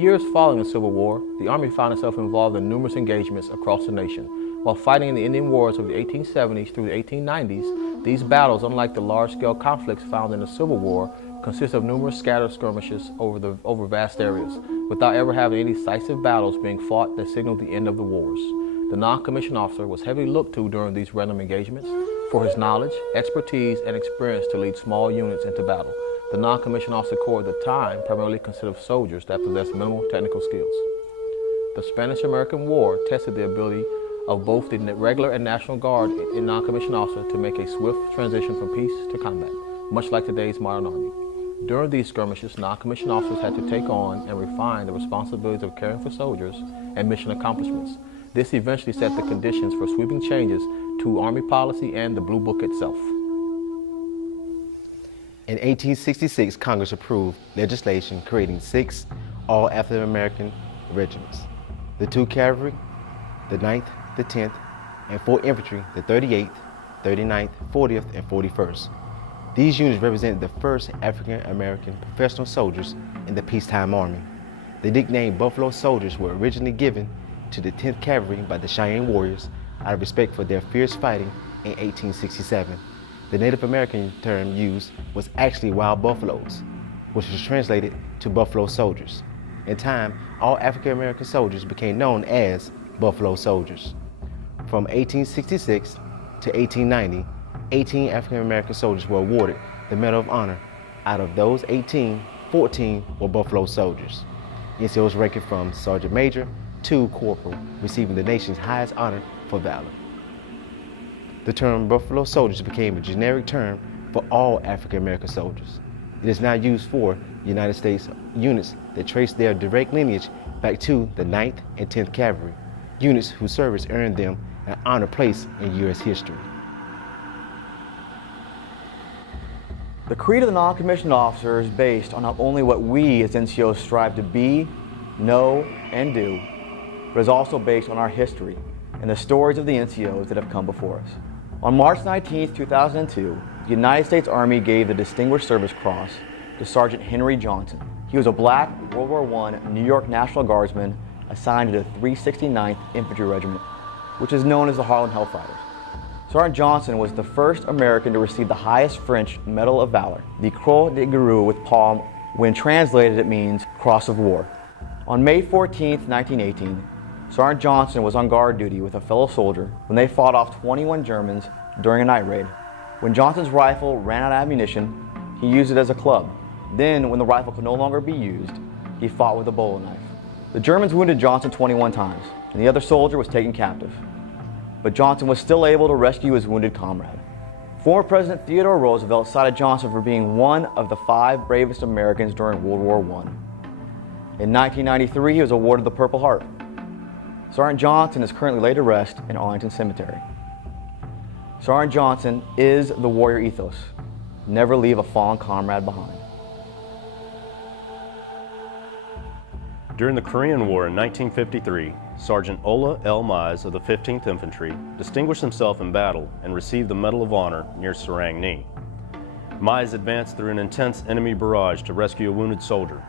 years following the Civil War, the Army found itself involved in numerous engagements across the nation. While fighting in the Indian Wars of the 1870s through the 1890s, these battles, unlike the large-scale conflicts found in the Civil War, consist of numerous scattered skirmishes over vast areas, without ever having any decisive battles being fought that signaled the end of the wars. The non-commissioned officer was heavily looked to during these random engagements for his knowledge, expertise, and experience to lead small units into battle. The non-commissioned officer corps at the time primarily consisted of soldiers that possessed minimal technical skills. The Spanish-American War tested the ability of both the regular and National Guard and non-commissioned officer to make a swift transition from peace to combat, much like today's modern Army. During these skirmishes, non-commissioned officers had to take on and refine the responsibilities of caring for soldiers and mission accomplishments. This eventually set the conditions for sweeping changes to Army policy and the Blue Book itself. In 1866, Congress approved legislation creating 6 all-African-American regiments: the 2 Cavalry, the 9th, the 10th, and 4 Infantry, the 38th, 39th, 40th, and 41st. These units represented the first African-American professional soldiers in the peacetime Army. The nickname Buffalo Soldiers were originally given to the 10th Cavalry by the Cheyenne warriors out of respect for their fierce fighting in 1867. The Native American term used was actually wild buffaloes, which was translated to Buffalo Soldiers. In time, all African American soldiers became known as Buffalo Soldiers. From 1866 to 1890, 18 African American soldiers were awarded the Medal of Honor. Out of those 18, 14 were Buffalo Soldiers. NCOs ranking from Sergeant Major to Corporal, receiving the nation's highest honor for valor. The term Buffalo Soldiers became a generic term for all African American soldiers. It is now used for United States units that trace their direct lineage back to the 9th and 10th Cavalry, units whose service earned them an honored place in U.S. history. The creed of the non-commissioned officer is based on not only what we as NCOs strive to be, know, and do, but is also based on our history and the stories of the NCOs that have come before us. On March 19, 2002, the United States Army gave the Distinguished Service Cross to Sergeant Henry Johnson. He was a black World War I New York National Guardsman assigned to the 369th Infantry Regiment, which is known as the Harlem Hellfighters. Sergeant Johnson was the first American to receive the highest French Medal of Valor, the Croix de Guerre with palm. When translated, it means Cross of War. On May 14, 1918, Sergeant Johnson was on guard duty with a fellow soldier when they fought off 21 Germans during a night raid. When Johnson's rifle ran out of ammunition, he used it as a club. Then, when the rifle could no longer be used, he fought with a bolo knife. The Germans wounded Johnson 21 times, and the other soldier was taken captive. But Johnson was still able to rescue his wounded comrade. Former President Theodore Roosevelt cited Johnson for being one of the 5 bravest Americans during World War I. In 1993, he was awarded the Purple Heart. Sergeant Johnson is currently laid to rest in Arlington Cemetery. Sergeant Johnson is the warrior ethos. Never leave a fallen comrade behind. During the Korean War in 1953, Sergeant Ola L. Mize of the 15th Infantry distinguished himself in battle and received the Medal of Honor near Sarang Ni. Mize advanced through an intense enemy barrage to rescue a wounded soldier.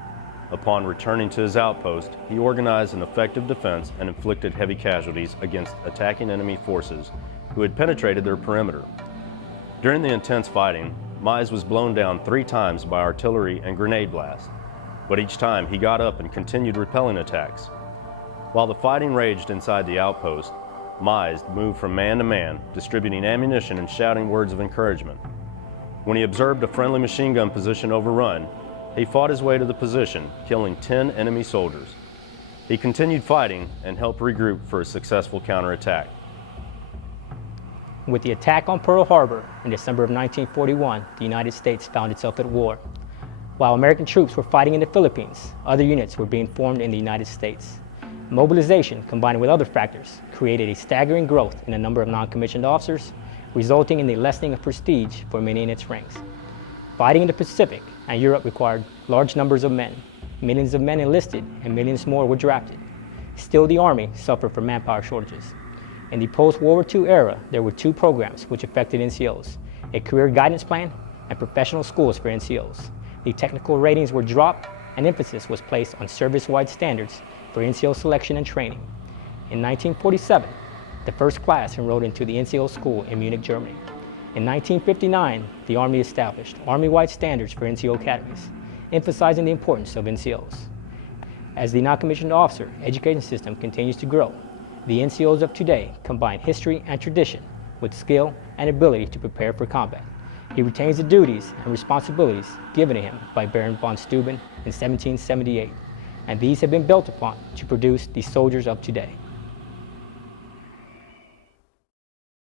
Upon returning to his outpost, he organized an effective defense and inflicted heavy casualties against attacking enemy forces who had penetrated their perimeter. During the intense fighting, Mize was blown down 3 times by artillery and grenade blasts, but each time he got up and continued repelling attacks. While the fighting raged inside the outpost, Mize moved from man to man, distributing ammunition and shouting words of encouragement. When he observed a friendly machine gun position overrun, he fought his way to the position, killing 10 enemy soldiers. He continued fighting and helped regroup for a successful counterattack. With the attack on Pearl Harbor in December of 1941, the United States found itself at war. While American troops were fighting in the Philippines, other units were being formed in the United States. Mobilization, combined with other factors, created a staggering growth in the number of non-commissioned officers, resulting in the lessening of prestige for many in its ranks. Fighting in the Pacific and Europe required large numbers of men. Millions of men enlisted and millions more were drafted. Still, the Army suffered from manpower shortages. In the post-World War II era, there were 2 programs which affected NCOs: a career guidance plan and professional schools for NCOs. The technical ratings were dropped an emphasis was placed on service-wide standards for NCO selection and training. In 1947, the first class enrolled into the NCO school in Munich, Germany. In 1959, the Army established Army-wide standards for NCO academies, emphasizing the importance of NCOs. As the non-commissioned officer education system continues to grow, the NCOs of today combine history and tradition with skill and ability to prepare for combat. He retains the duties and responsibilities given to him by Baron von Steuben in 1778, and these have been built upon to produce the soldiers of today.